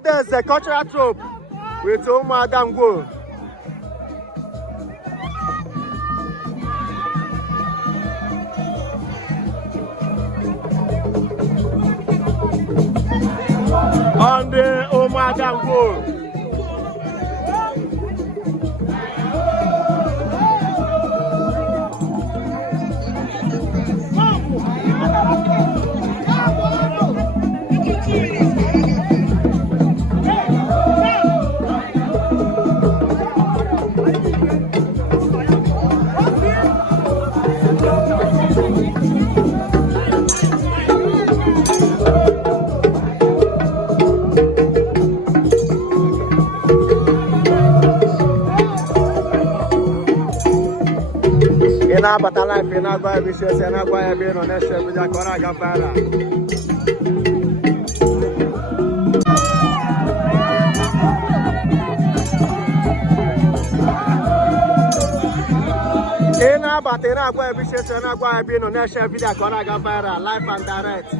There's a cultural trope with Madam Go. On the Madam Go. But I like Penagua, Vicious, and Agua being on that ship with Akora Gavara. But in Agua, Vicious, and Agua being on that ship with Akora Gavara, live and direct.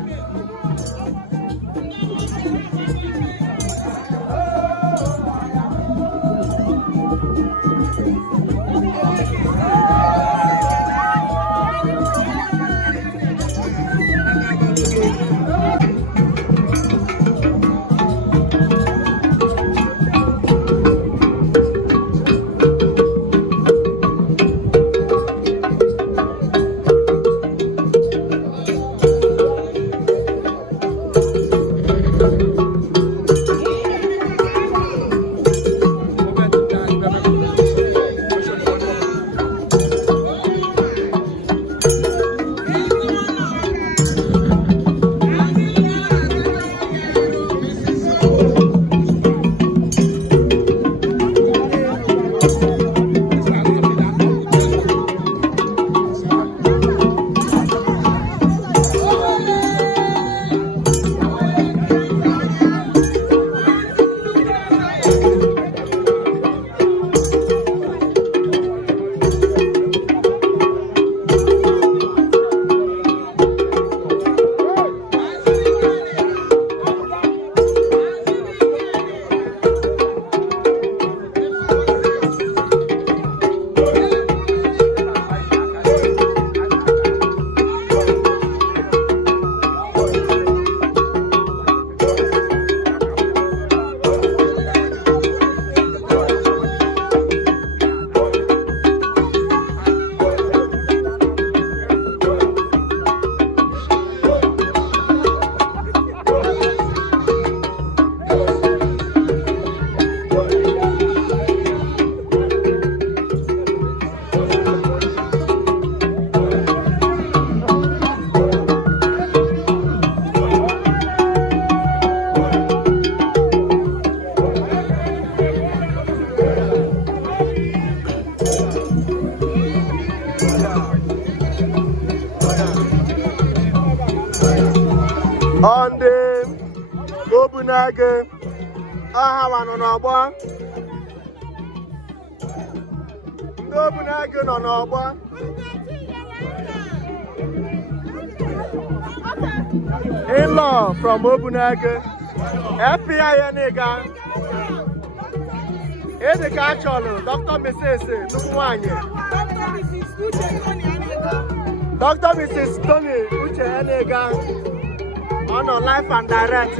On the Obunage, I have an honorable. Obunage on honorable. In-law from Obunage, FBI nigga. Edeka actually, Dr. Mrs. Numwanye. Dr. Mrs. Tony Uche Enega. On life and direct.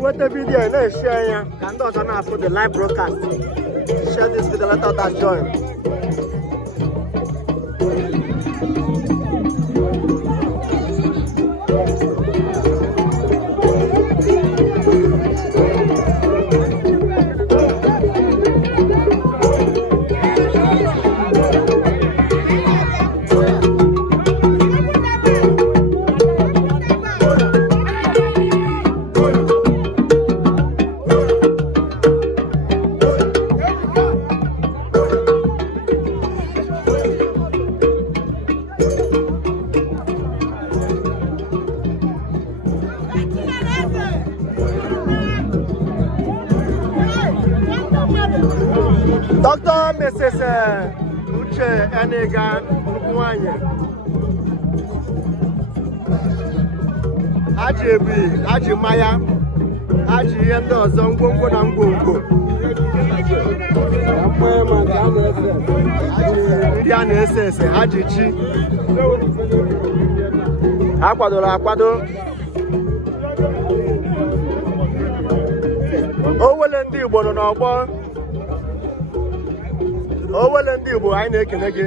What the video and share can do not put the live broadcast. Share this with the letter that join. Dr. Mrs. Uche Enega Nwanye. Haji Ebi, Haji Maya, Haji ihe ndị ọzọ ngwongwo na ngwongwo. Ndị a na-ese ese, Haji Chi. Ha kwadoro akwado. Owele ndị Igbo nọ n'ọgbọ. Owele ndị Igbo anyị na-ekele gị.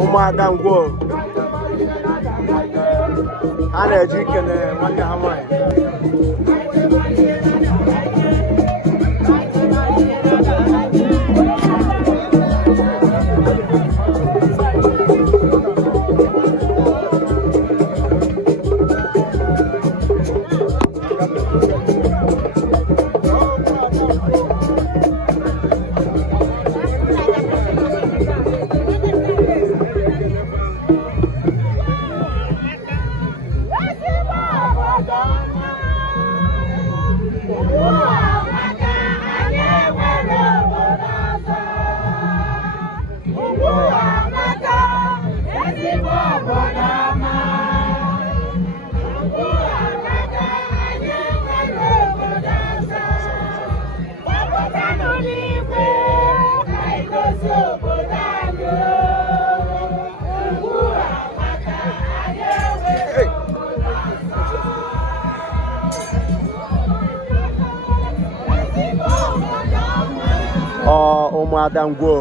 Ụmụada ngwo ha na-eji ikele nwanne ha nwanyị. Ụmụada ngwo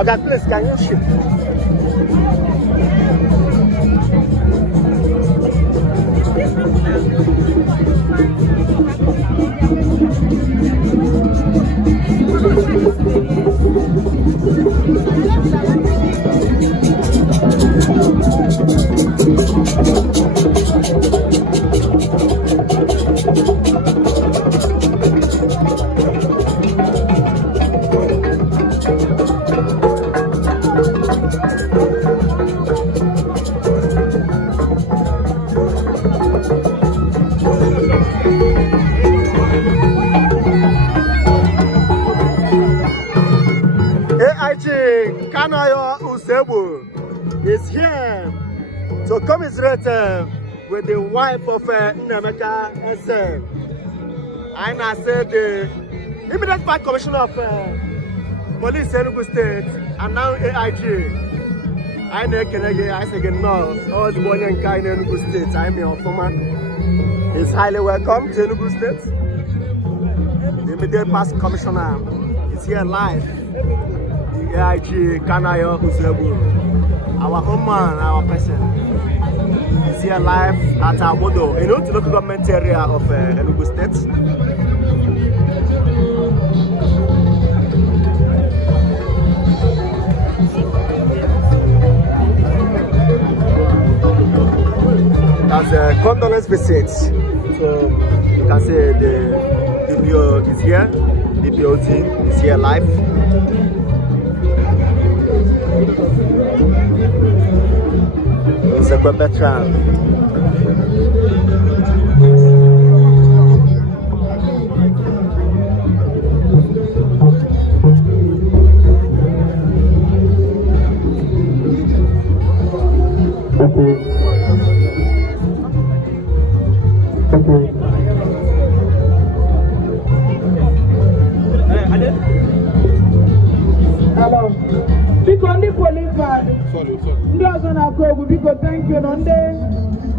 Oga, please, can you shift? Kanayo Usebu is here to commiserate with the wife of Nnameka Ese. And I said the immediate Park Commissioner of Police Enugu State and now AIG. I know I say no, all the one in Enugu State. I'm your former. Is highly welcome to Enugu State. The immediate Past Commissioner is here live. The AIG Kanayo Usebu, our own man, our person, is here live at Abodo, the local government area of Enugu State. As a condolence visit, so you can say the DPO is here, DPO team is here live. It's a Quebecan. Hello. Speak on the police man. Sorry. Because thank you. On the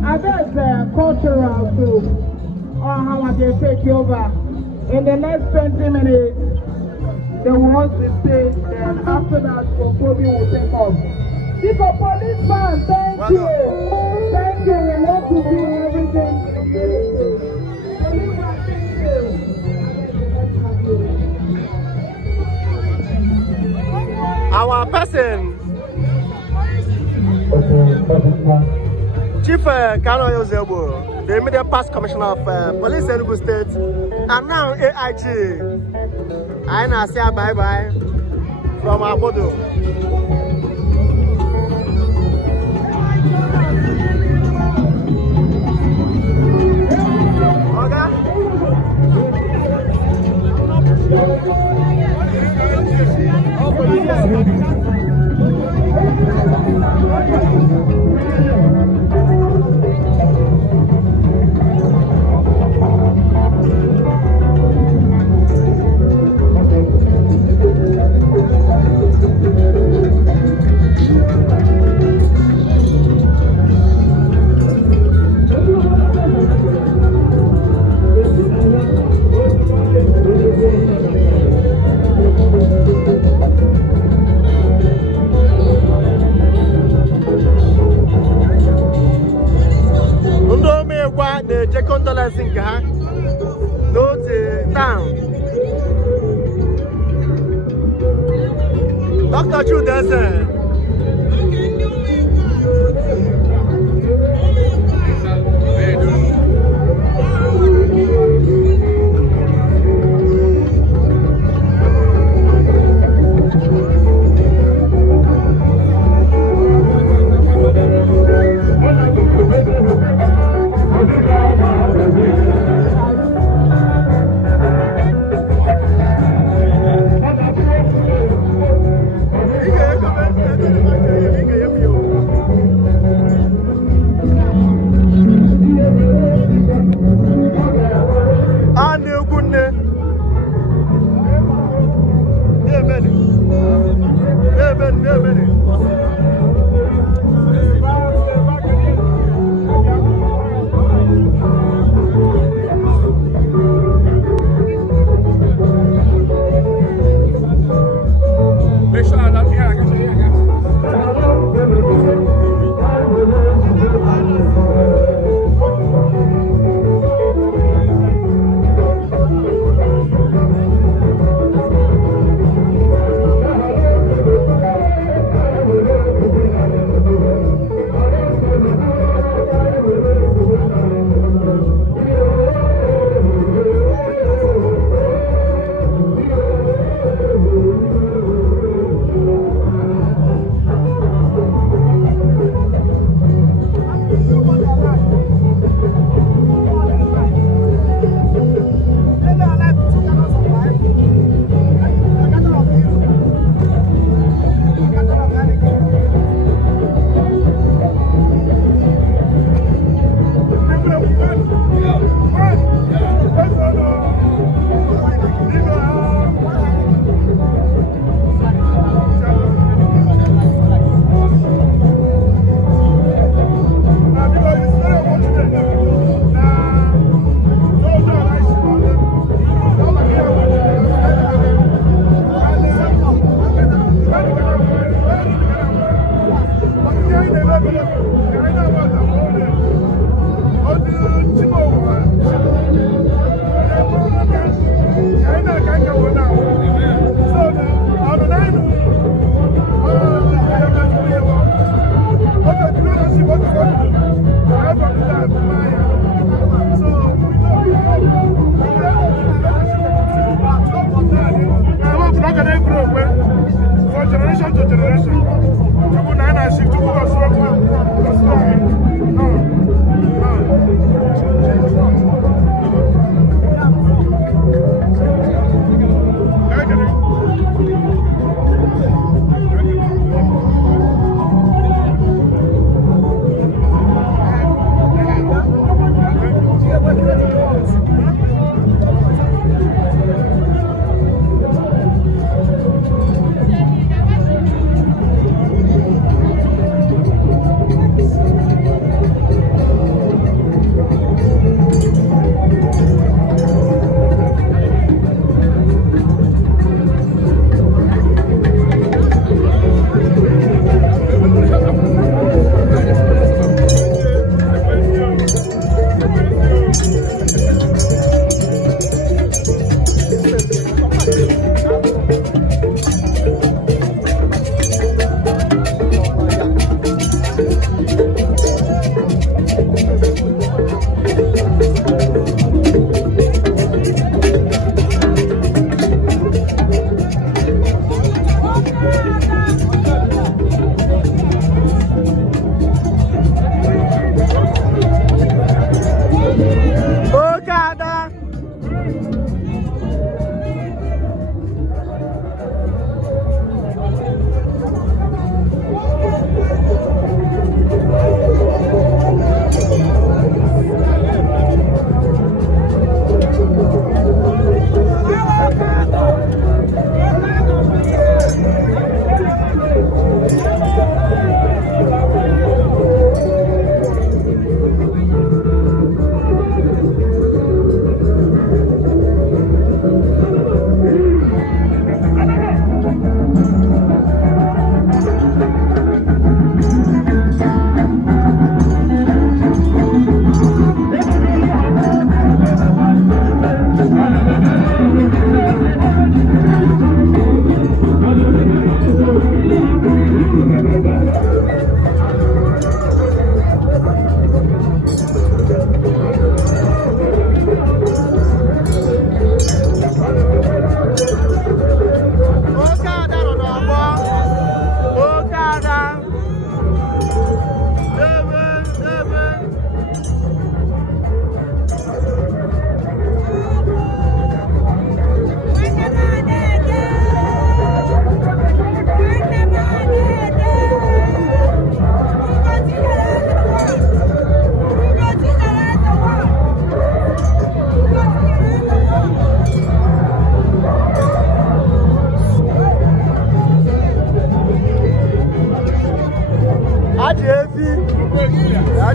other cultural group or how they take over. In the next 20 minutes, they will host the stage. Then after that, Kobe will take off. Because policeman, thank you. Thank you. We love to do everything. Policeman, thank you. Our person, Chief Kanayo Usebu, the immediate Past Commissioner of Police Enugu State, and now AIG. I now say bye bye from Abodo. The condolence in town. Dr. Chudese.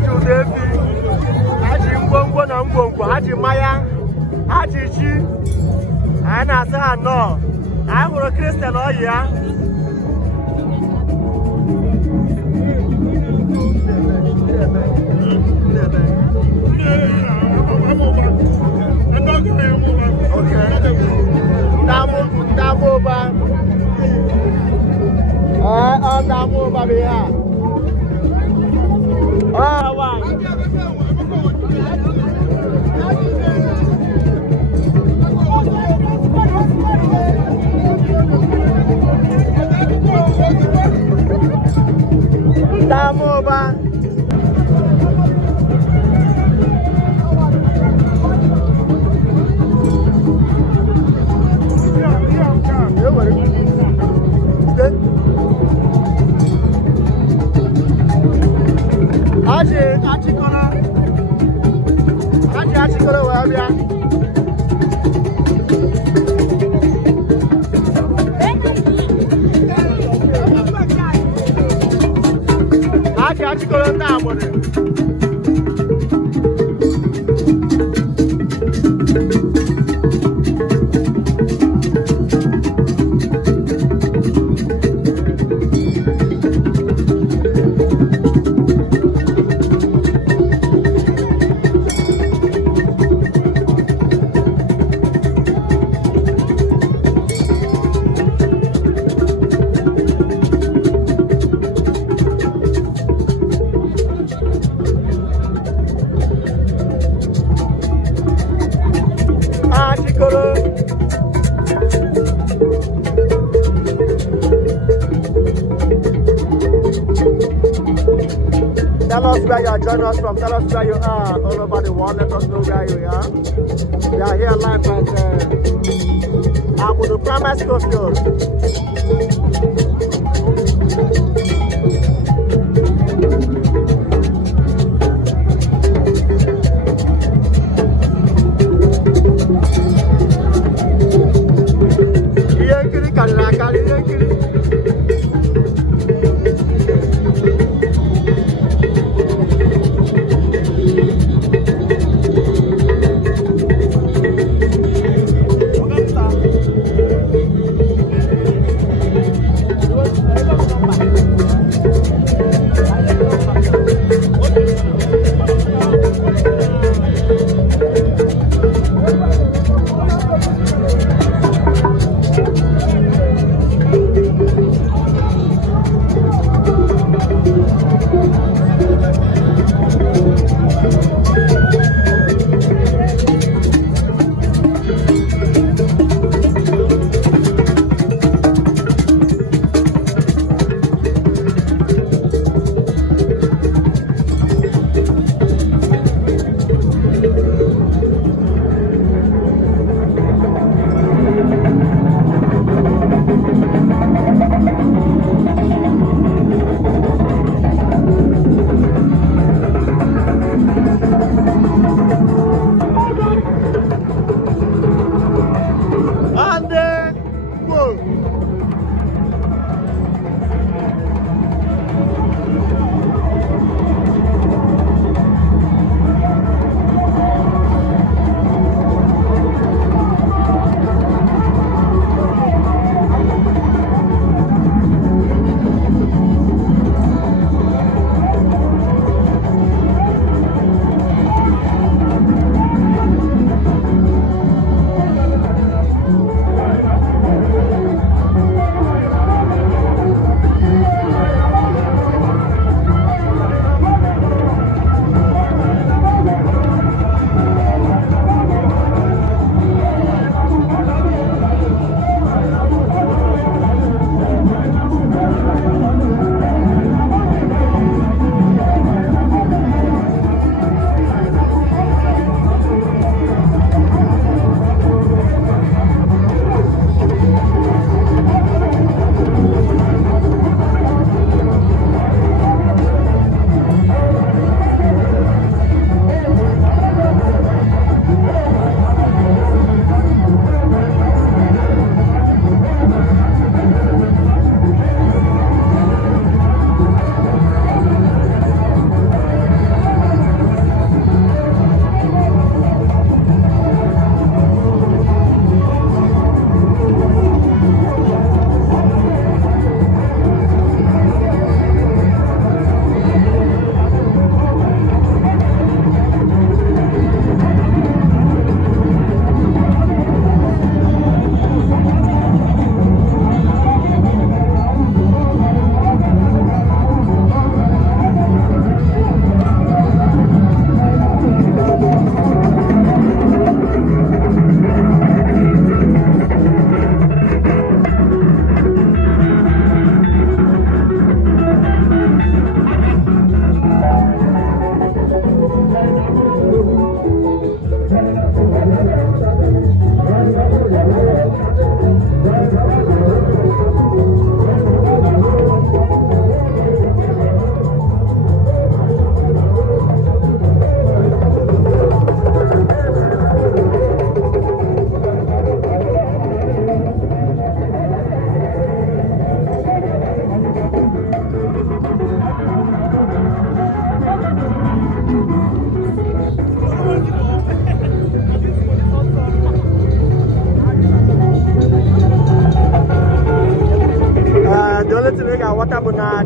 ji ụda efi, ha ji ngwongwo na ngwongwo, ha ji mmanya, ha ji ji. Anyị na-asị ha nnọọ. Anyị hụrụ Christian ọyị ya. Damoba. Damoba be here. Wow. Damoba. Achikoro wee bịa. Achikoro ndị agbụrụ. Tell us where you are joining us from. Tell us where you are all over the world. Let us know where you are. We are here live at Abudu Primary School.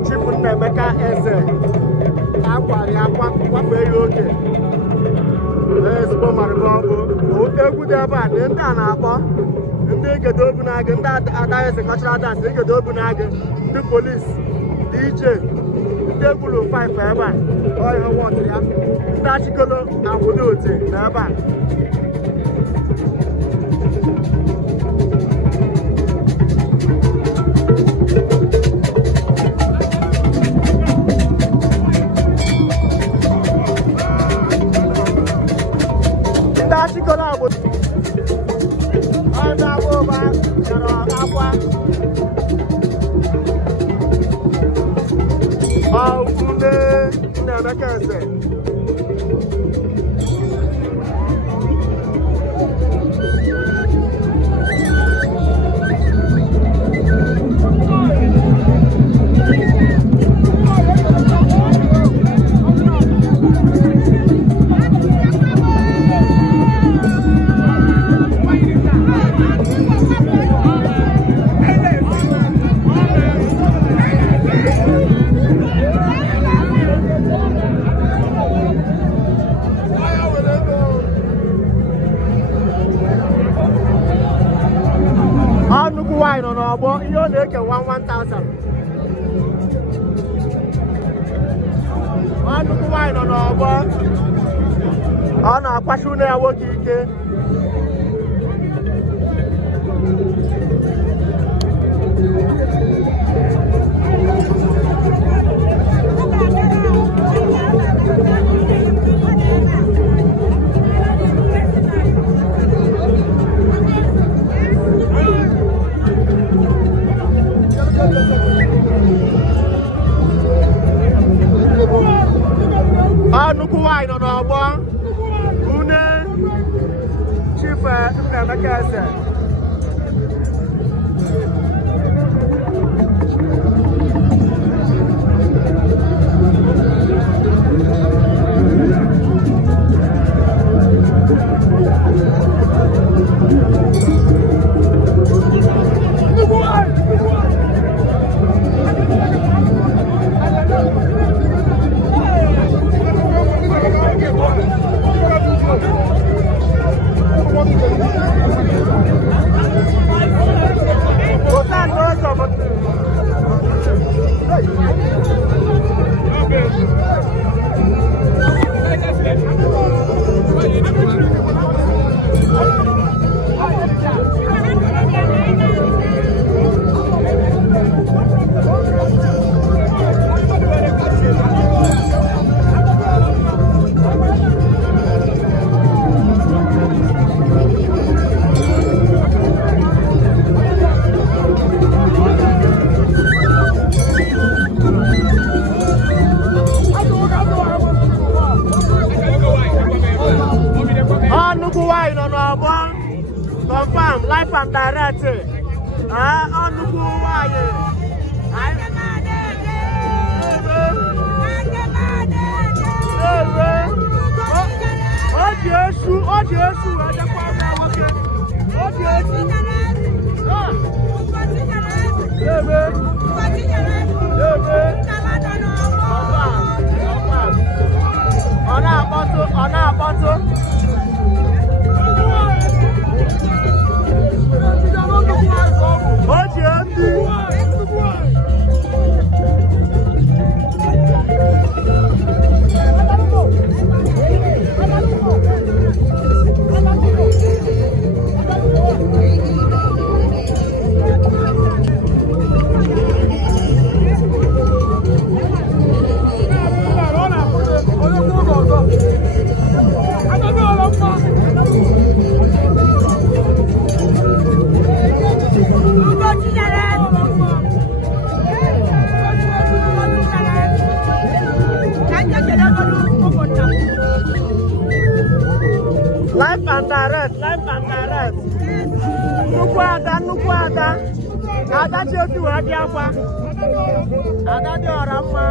Chief Nnemeka Eze akwara ya kwapụ ya oke ezigbo marịba ọbụ egwu dị ebe a dị ndị a na-akpọ ndị Igede Obunaagụ ndị Adaeze Cultural Dance Igede Obunaagụ ndị polisi DJ ndị egwuru 5 ebe a ọhịa wọtụ ya ndị achịkọrọ akwụdo ote na ebe a ihe ọ na-eke 1,000 nnukwu nwaanyị nọ n'ọgbọ ọ na-akwachi ụlọ ya nwoke ike nnukwu nwaanyị nọ n'ọgbọ une Chief Nnemeka Eze confirm live and direct nnukwu nwaanyị ọ dị esu edekwa na nwoke ọ dị esu ọ na-akpọtụ live and direct. Nnukwu ada Chefu adị akwa ada dị ọra mma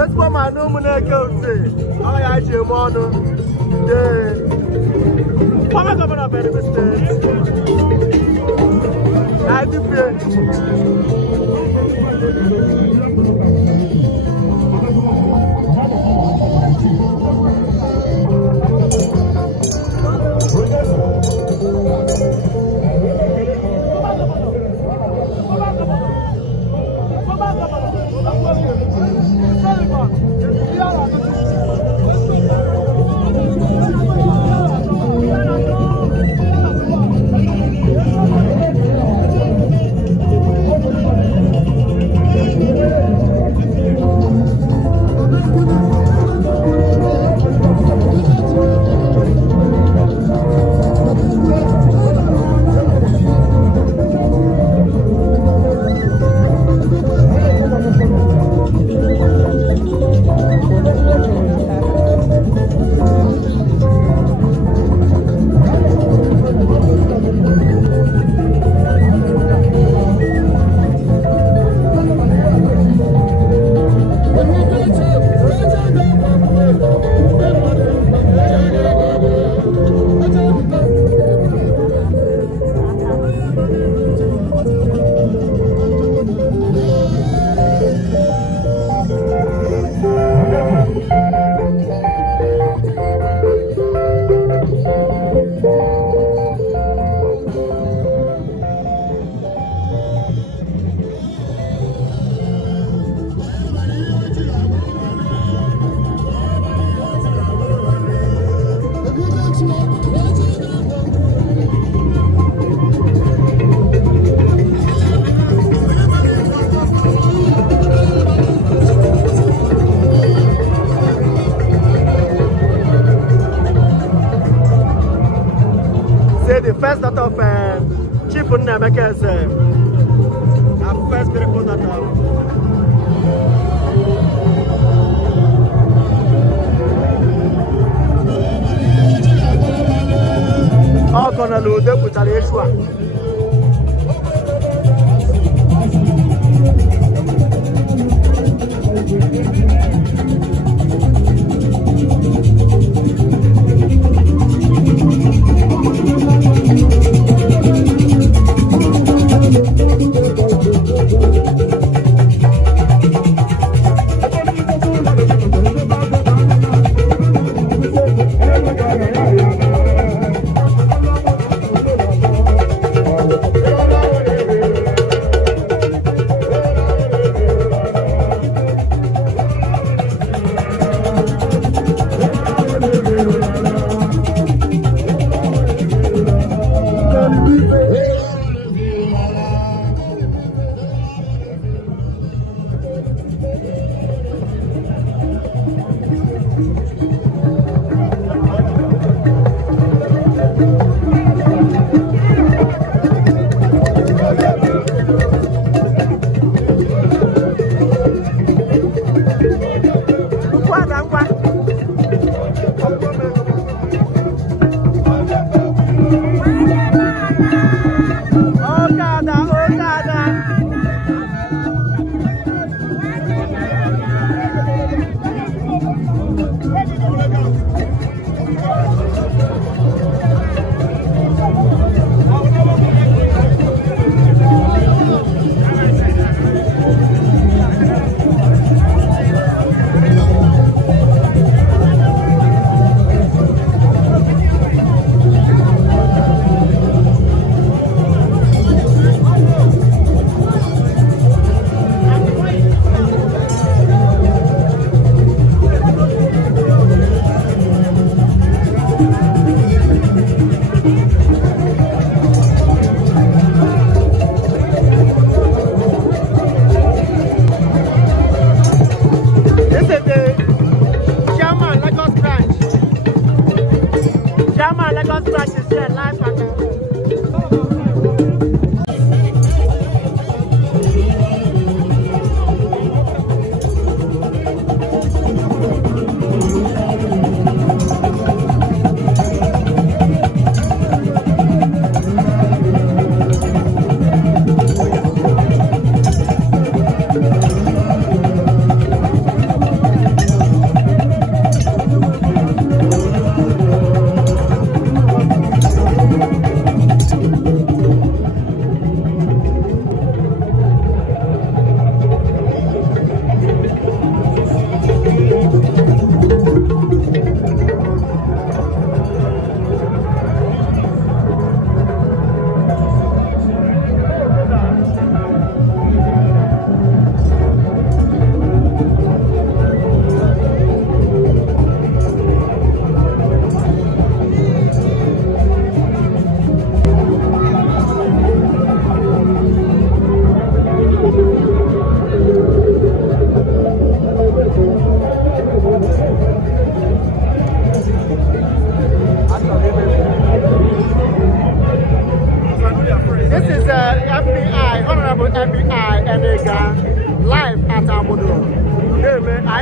Ezigbo ma na ụmụneke ose ọ ya ji eme ọnụ the former governor of Enugu State IDPA. The first daughter of Chief Nnaemeka Eze, our first beautiful daughter. All gonna lose them with Aleshua.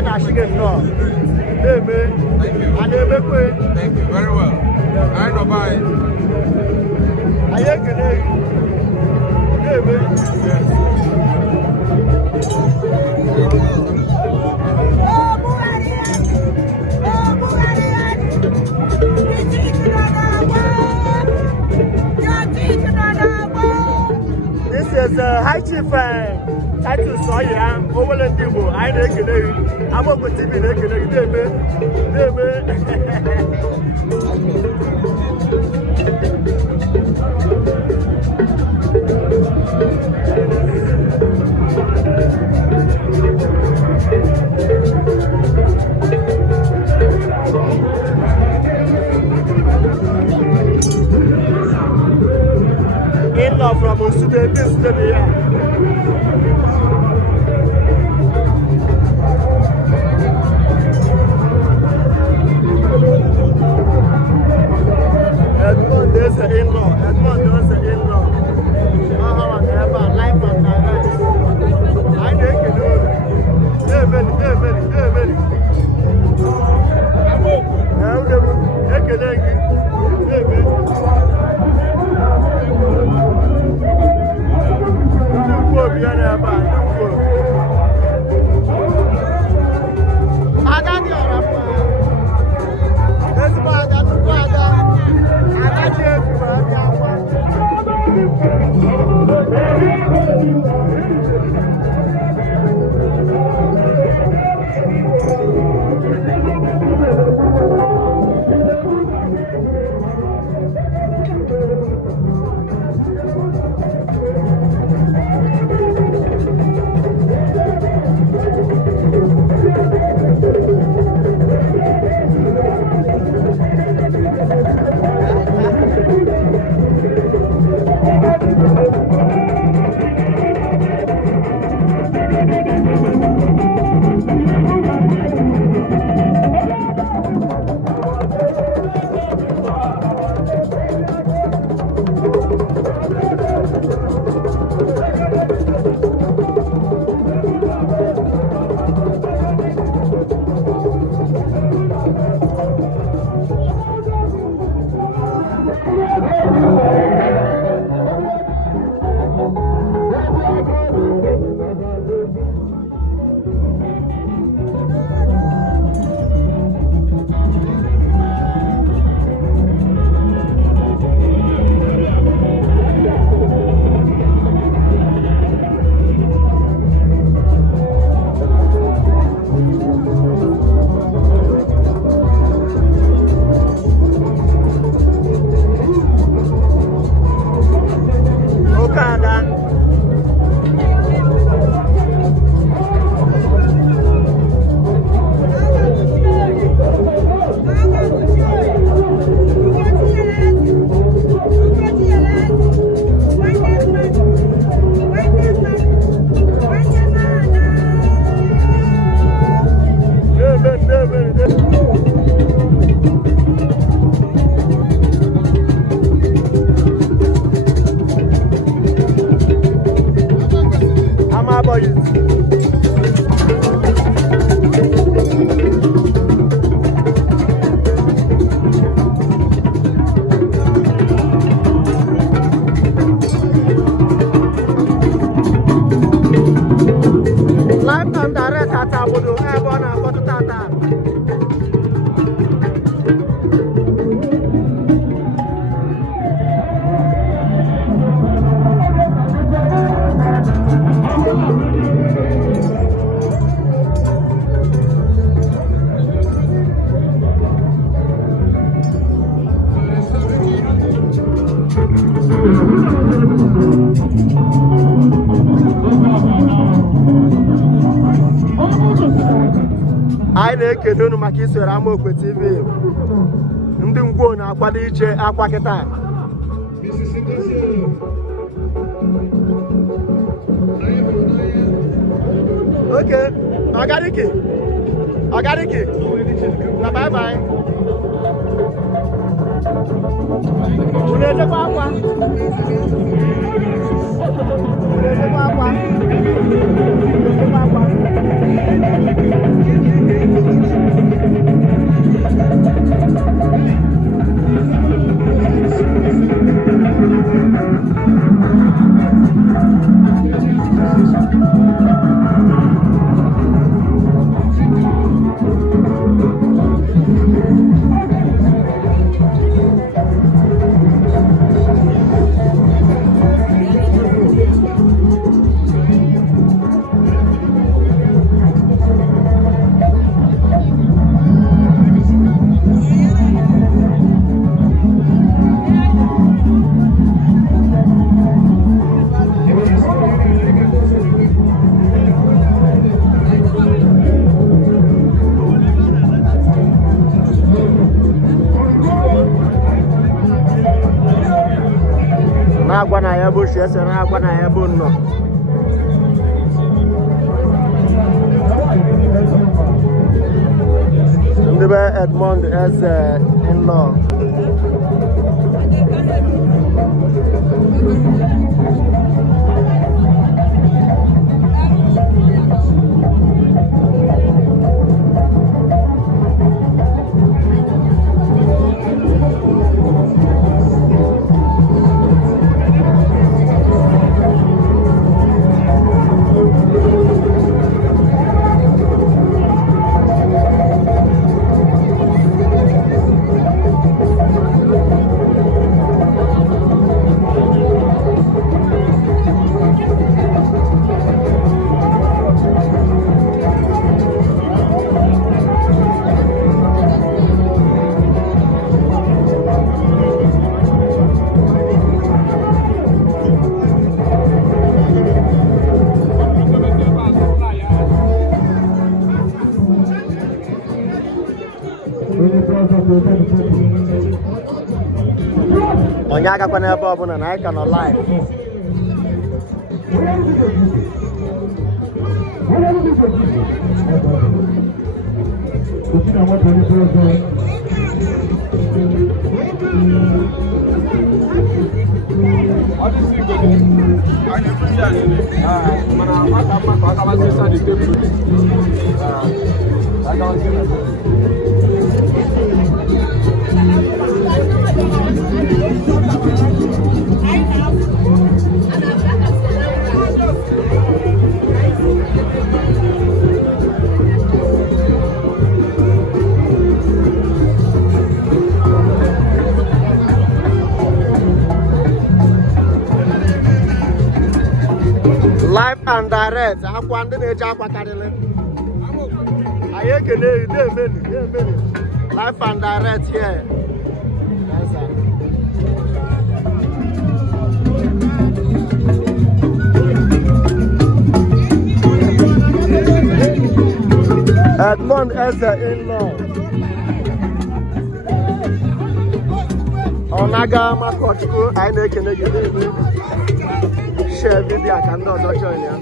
I na shige no. Amen. And amen. Thank you. Very well. I know bye. I agree. Amen. This is High Chief Titus Soya, Overland Demo. I agree. I'm up with TV. In-law from Osude, this Edmond is an in-law. Edmond is an in-law. Life and direct. I think you know it. Hey, anyị na-ekele unu maka isoro Amaokwe TV. Ndị ngwo na-akwado ije akwa kịta. Okay, Ogariki. Bye bye. Unaweza kwa akwa. Unaweza kwa akwa. bush yes and I want to have no. Edmond as in-law. Onyaga kwa na ebe na I can live. Live and direct. I want to know Jack Wakadele. I can live and direct here. Edmond as the in-law. Onaga Makochko, I make a share video. I cannot join you.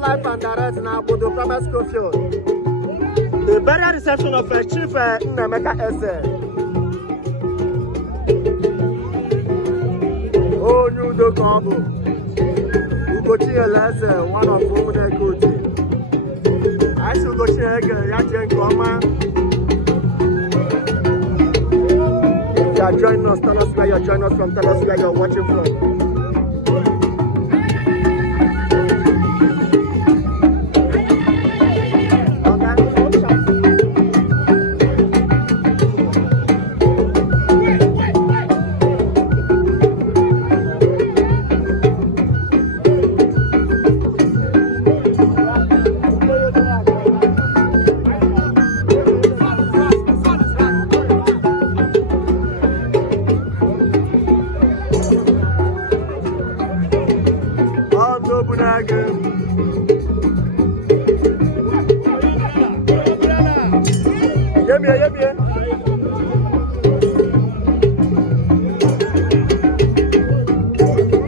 Life and direct now to the Primary School Field. The burial reception of Chief Nnameka Eze. Oh, you do come. Ugochi Eleze, one of women good. I should go check Yachen Koma. If you are joining us, tell us where you're joining us from, tell us where you're watching from.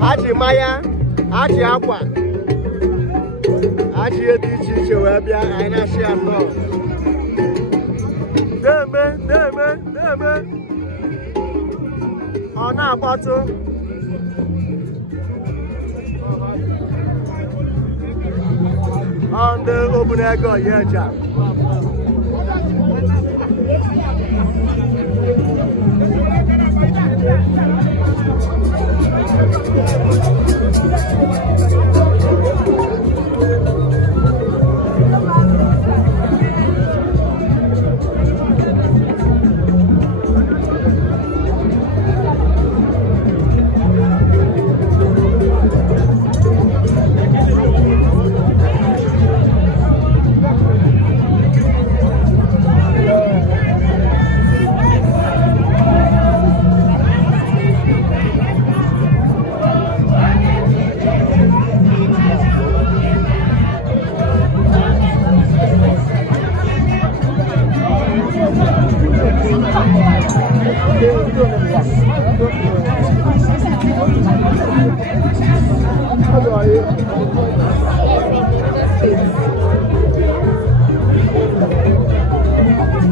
Aji Maya, Aji Aqua, Aji Edichi, Webia, Aina Shiano. Deme. On our bottle. On the open ego, yeah.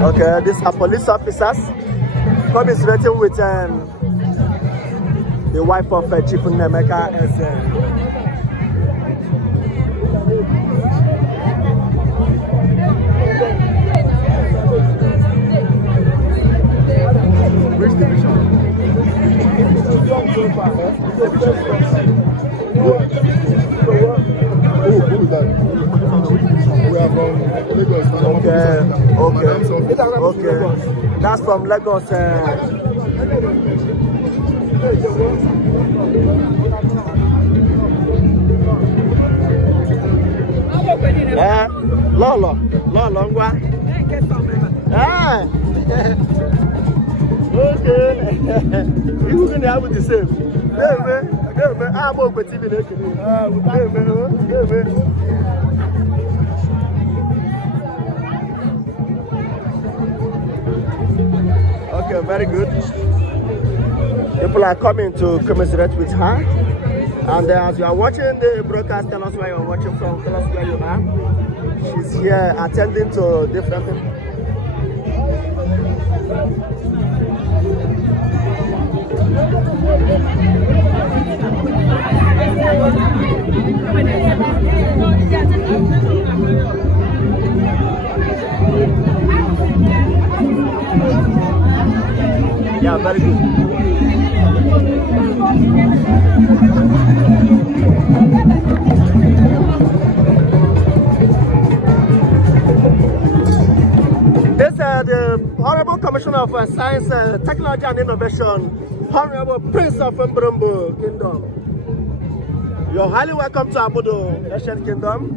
Okay, these are police officers commiserating with the wife of Chief Nnaemeka Eze. Which division? Who is that? We are from Lagos. Okay. That's from Lagos. Lolo, ngwa. Okay. You can have the same. I'm over TV. Okay, very good. People are coming to commiserate with her. And as you are watching the broadcast, tell us where you're watching from, tell us where you are. She's here attending to different people. Yeah, very good. This is the Honorable Commissioner of Science, Technology and Innovation, Honorable Prince of Mbrumbu Kingdom. You're highly welcome to Abudu Asian Kingdom.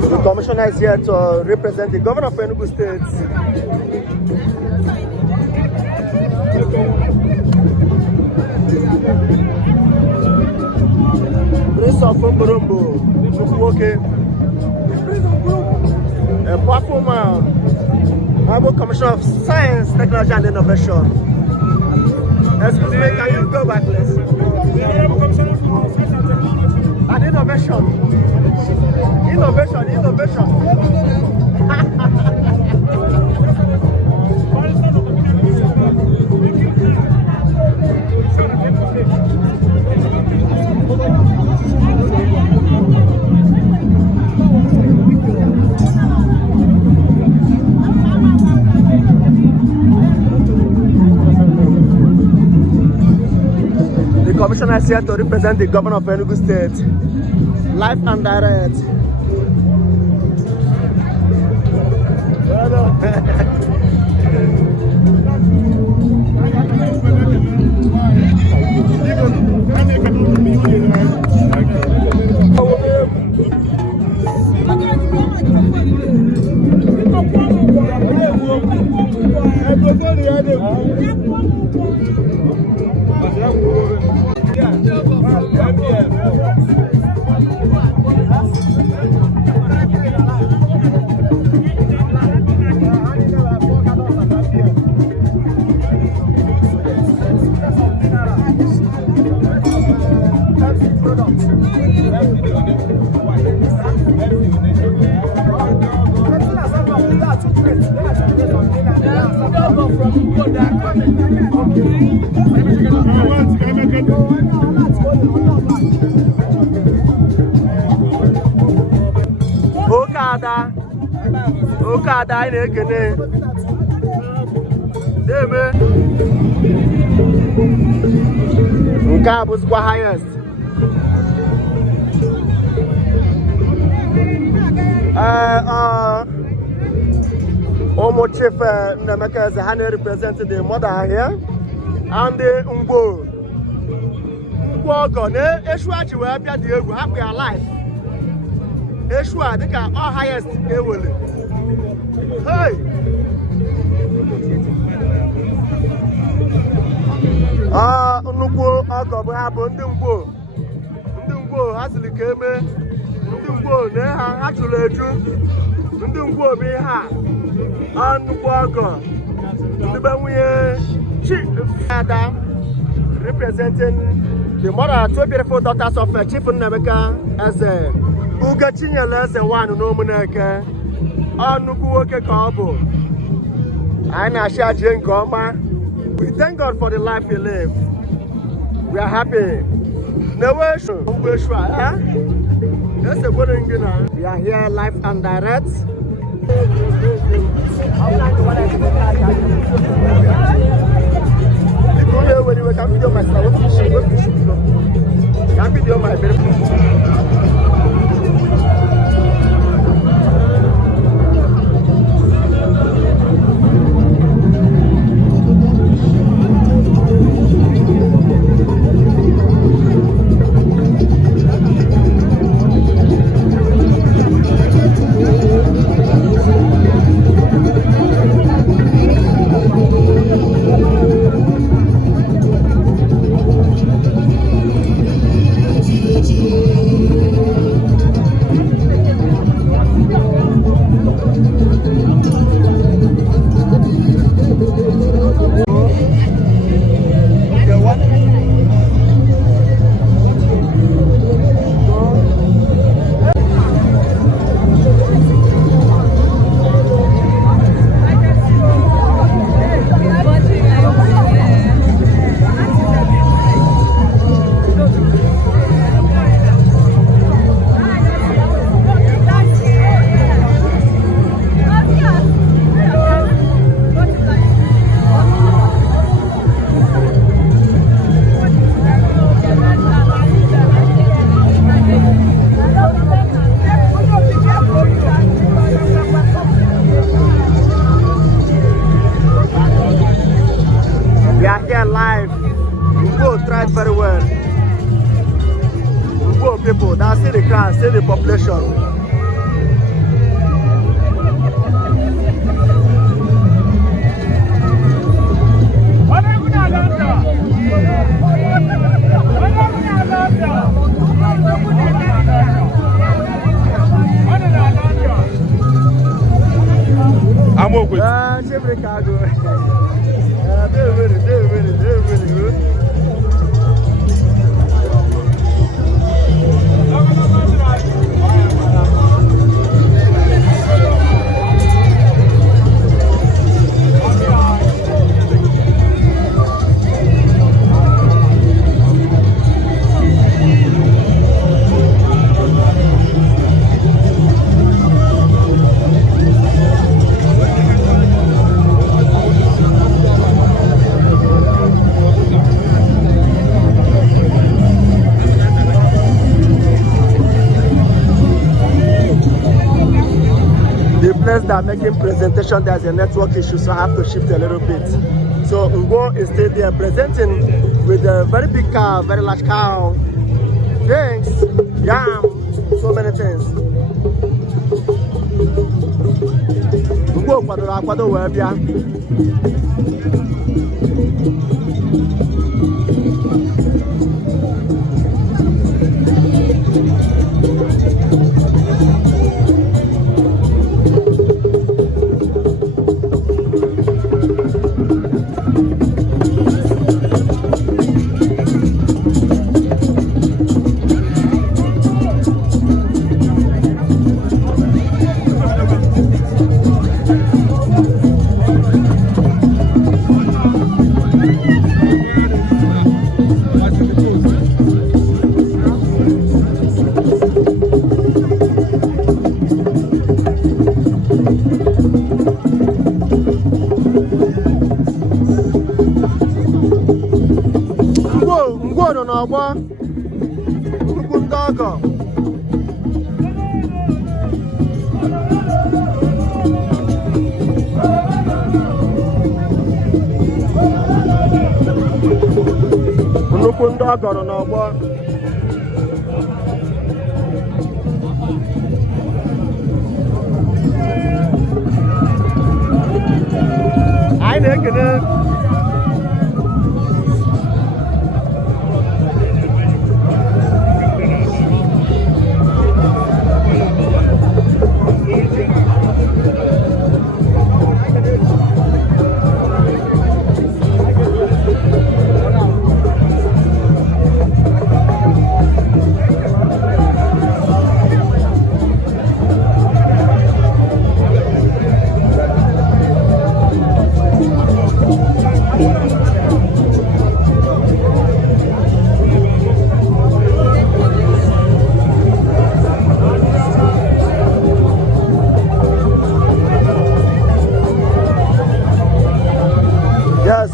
The commissioner is here to represent the governor of Enugu State. Prince of Mbrumbu, okay. A powerful man, Honorable Commissioner of Science, Technology and Innovation. Excuse me, can you go back, please? And innovation. The commissioner is here to represent the governor of Enugu State, live and direct. Okada anyị na-ekene deme nke a bụzikwa highest Omo Chief Nnemeka Ezehane representing the mother here and the Ngwo Ogo ne Eshua ji wee bịa dị egwu hapụ ya life Eshua dịka all highest ewele hey nnukwu ọgọ bụ ha bụ ndị Ngwo ha siri ka eme ndị Ngwo na ha chụrụ eju ndị Ngwo bụ ihe a nnukwu ọgọ ndị be nwunye Ada representing the mother, two beautiful daughters of Chief Nnemeka Eze Ugochinyere Eze one n'Omuneke nnukwu nwoke ka ọ bụ anyị na-achị ajie nke ọma. We thank God for the life he lived. We are happy. We are here live and direct. When you can video my stuff, can video my very well. Poor people, that's see the crowd, see the population. I'm okay. Chicago. That are making presentation, there's a network issue, so I have to shift a little bit. So Ngwo is still there presenting with a very big cow, very large cow, drinks, yam, so many things. Ngwo kwado wee bịa. Ngwo no ọgbọ nnukwu ndị ọgọ nnukwu ndị ọgọrọ n'ọgbọ. Anyị na-ekele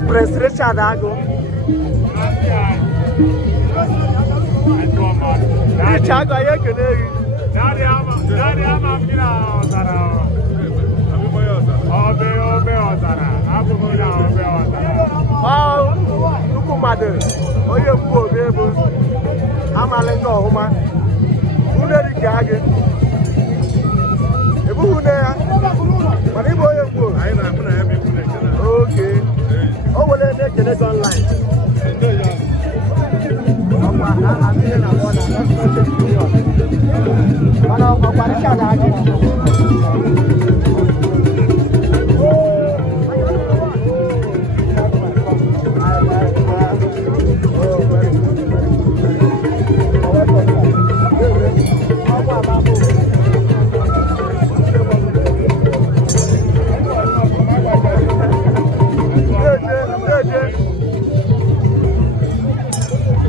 Prince Richard Ago. Richard Ago kenegi. Daddy ama mkina ozara. Obe ozara. Abu mkina obe ozara. Nuku madu. Oye mbu obebu. Amalenga ohuma. Une rike age. Ebu une ya. Manibu oye mbu. Aina muna hebi mune kena. Okay. Oh, well, they're getting online.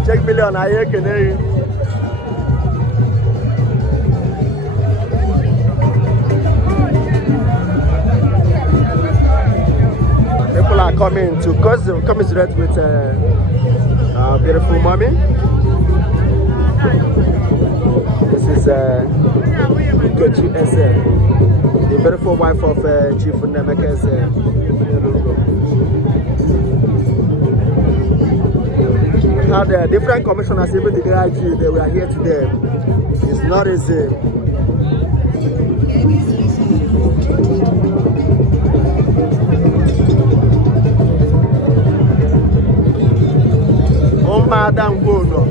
Check million, I can hear you. People are coming to commiserate with our beautiful mommy. This is Kochi SM, the beautiful wife of Chief Nemeka SM. Now the different commissioners, even the DIG, they were here today. It's not easy. Madam Gono.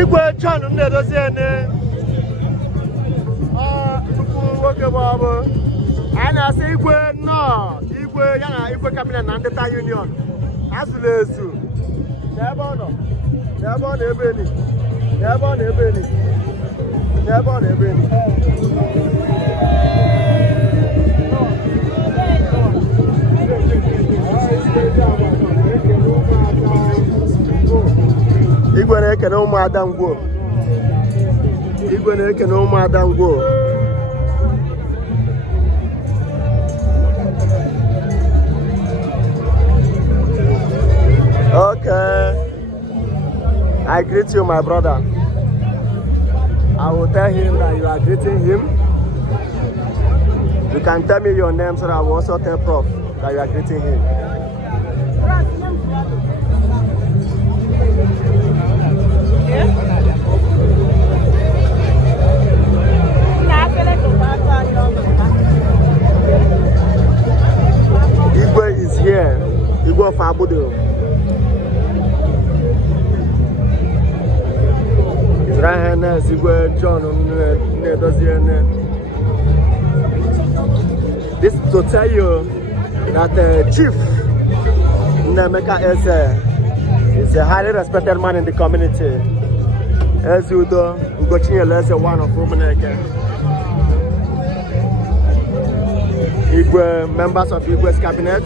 Igwe John Nnedozie ene nwoke bụ anyị na-asị igwe nnọọ igwe ya na igwe kabinet na ndịta union asụrụ esu n'ebe ọ nọ n'ebe ọ na-ebe enyi n'ebe ọ na-ebe enyi n'ebe ọ na-ebe enyi Igwe na-ekene ụmụada ngwo. Igwe na-ekene ụmụada ngwo. Okay. I greet you, my brother. I will tell him that you are greeting him. You can tell me your name so that I will also tell Prof that you are greeting him. Igwe is here. Igwe of Abudu. Right hand is Igwe John Nnedozie. This is to tell you that Chief Nemeka is a highly respected man in the community. Eze Udo Ugochinyere Eze one of Umuneke. Igwe members of Igwe's cabinet.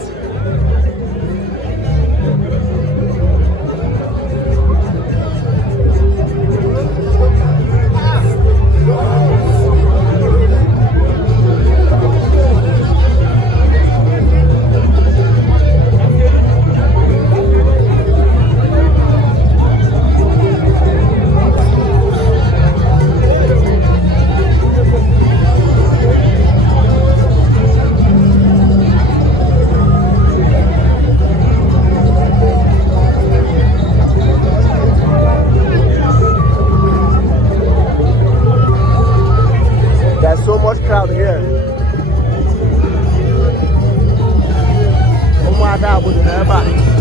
So much crowd here. Oh my God, with everybody.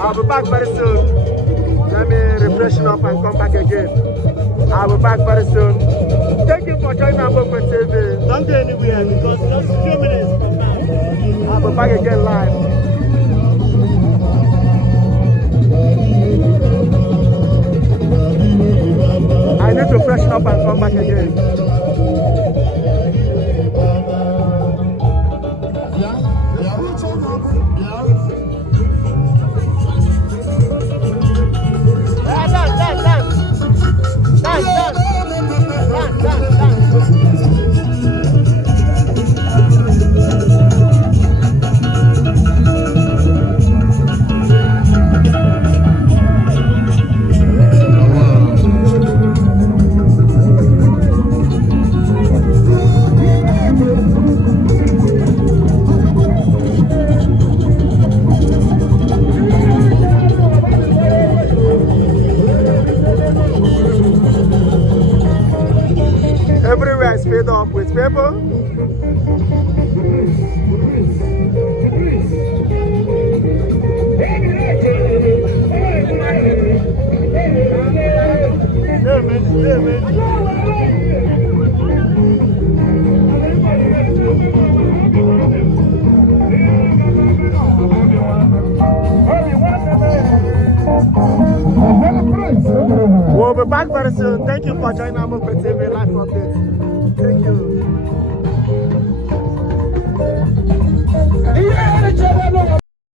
I'll be back very soon. Let me refreshen up and come back again. I'll be back very soon. Thank you for joining our Bookman TV. Don't go anywhere because just a few minutes. I'll be back again live. I need to freshen up and come back again. up with people. We'll be back very soon. Thank you for joining Amokwe TV Live Update. Thank you.